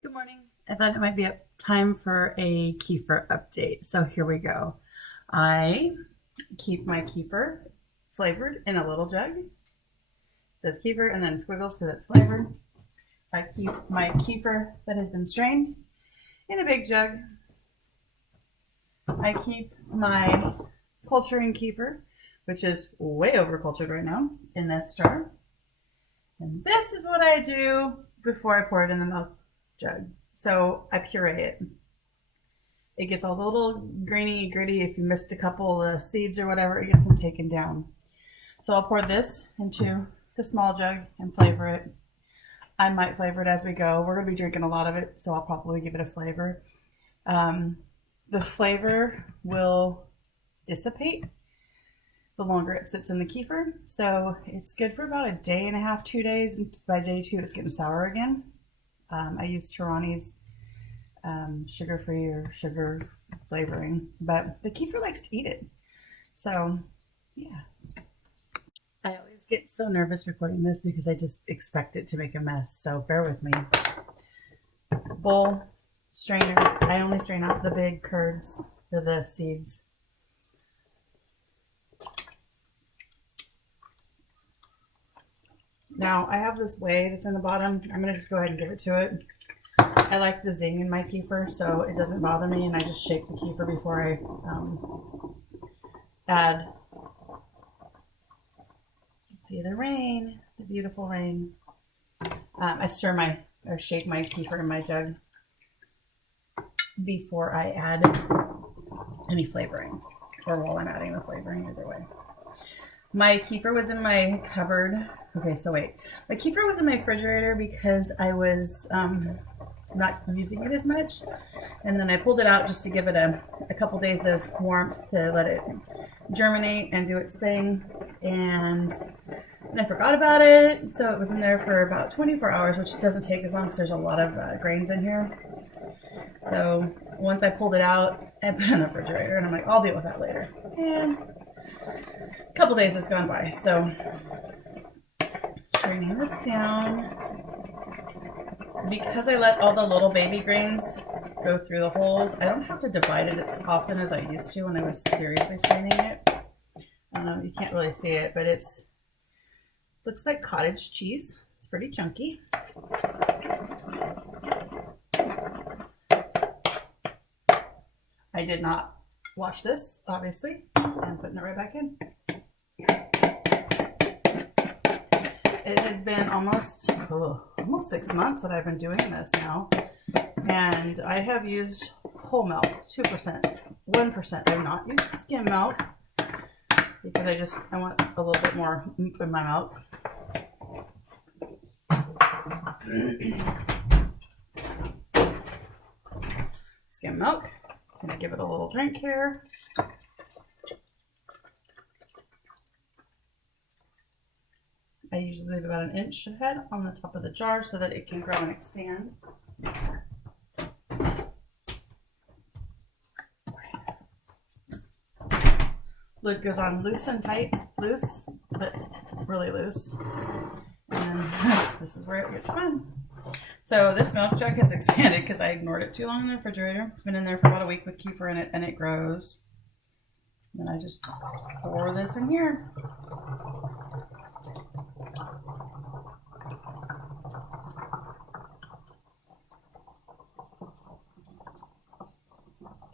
Good morning. I thought it might be time for a kefir update. So here we go. I keep my kefir flavored in a little jug. It says kefir and then squiggles because it's flavored. I keep my kefir that has been strained in a big jug. I keep my culturing kefir, which is way over cultured right now, in this jar. And this is what I do before I pour it in the milk jug. So I puree it. It gets all the little grainy, gritty. If you missed a couple of seeds or whatever, it gets them taken down. So I'll pour this into the small jug and flavor it. I might flavor it as we go. We're going to be drinking a lot of it, so I'll probably give it a flavor. The flavor will dissipate the longer it sits in the kefir. So it's good for about a day and a half, 2 days. And by day 2, it's getting sour again. I use Tirani's sugar-free or sugar flavoring, but the kefir likes to eat it. So, yeah. I always get so nervous recording this because I just expect it to make a mess. So bear with me. Bowl, strainer. I only strain out the big curds for the seeds. Now I have this whey that's in the bottom. I'm going to just go ahead and give it to it. I like the zing in my kefir, so it doesn't bother me, and I just shake the kefir before I add. See the rain, the beautiful rain. I shake my kefir in my jug before I add any flavoring, or while I'm adding the flavoring, either way. My kefir was in my cupboard. Okay, so wait. My kefir was in my refrigerator because I was not using it as much. And then I pulled it out just to give it a couple days of warmth to let it germinate and do its thing. And I forgot about it. So it was in there for about 24 hours, which doesn't take as long because there's a lot of grains in here. So once I pulled it out, I put it in the refrigerator and I'm like, I'll deal with that later. And a couple days has gone by, so straining this down. Because I let all the little baby grains go through the holes, I don't have to divide it as often as I used to when I was seriously straining it. You can't really see it, but looks like cottage cheese. It's pretty chunky. I did not wash this, obviously. I'm putting it right back in. It has been almost 6 months that I've been doing this now. And I have used whole milk, 2%, 1%. I've not used skim milk because I want a little bit more oomph in my milk. Skim milk. I'm gonna give it a little drink here. I usually leave about an inch ahead on the top of the jar so that it can grow and expand. Lid goes on loose and tight, loose, but really loose. And this is where it gets fun. So this milk jug has expanded because I ignored it too long in the refrigerator. It's been in there for about a week with kefir in it, and it grows. And then I just pour this in here.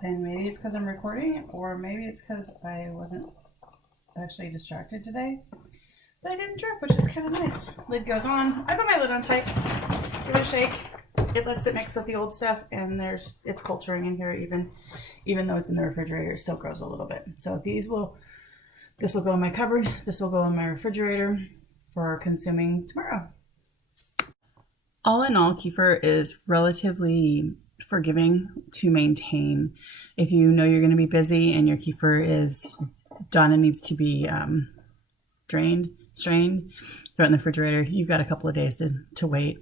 And maybe it's because I'm recording, or maybe it's because I wasn't actually distracted today. But I didn't drip, which is kind of nice. Lid goes on. I put my lid on tight. Give it a shake. It lets it mix with the old stuff, and it's culturing in here even though it's in the refrigerator. It still grows a little bit. So this will go in my cupboard. This will go in my refrigerator for consuming tomorrow. All in all, kefir is relatively forgiving to maintain. If you know you're going to be busy and your kefir is done and needs to be strained, throw it in the refrigerator. You've got a couple of days to wait.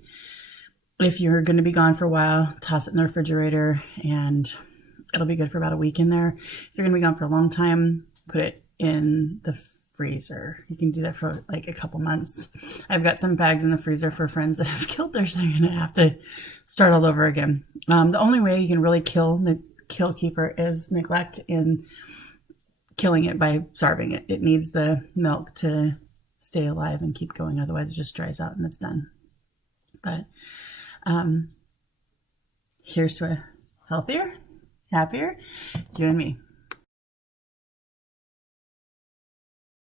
If you're going to be gone for a while, toss it in the refrigerator and it'll be good for about a week in there. If you're going to be gone for a long time, put it in the freezer. You can do that for like a couple months. I've got some bags in the freezer for friends that have killed theirs. They're going to have to start all over again. The only way you can really kill kefir is neglect in killing it by starving it. It needs the milk to stay alive and keep going. Otherwise, it just dries out and it's done. But here's to a healthier, happier you and me.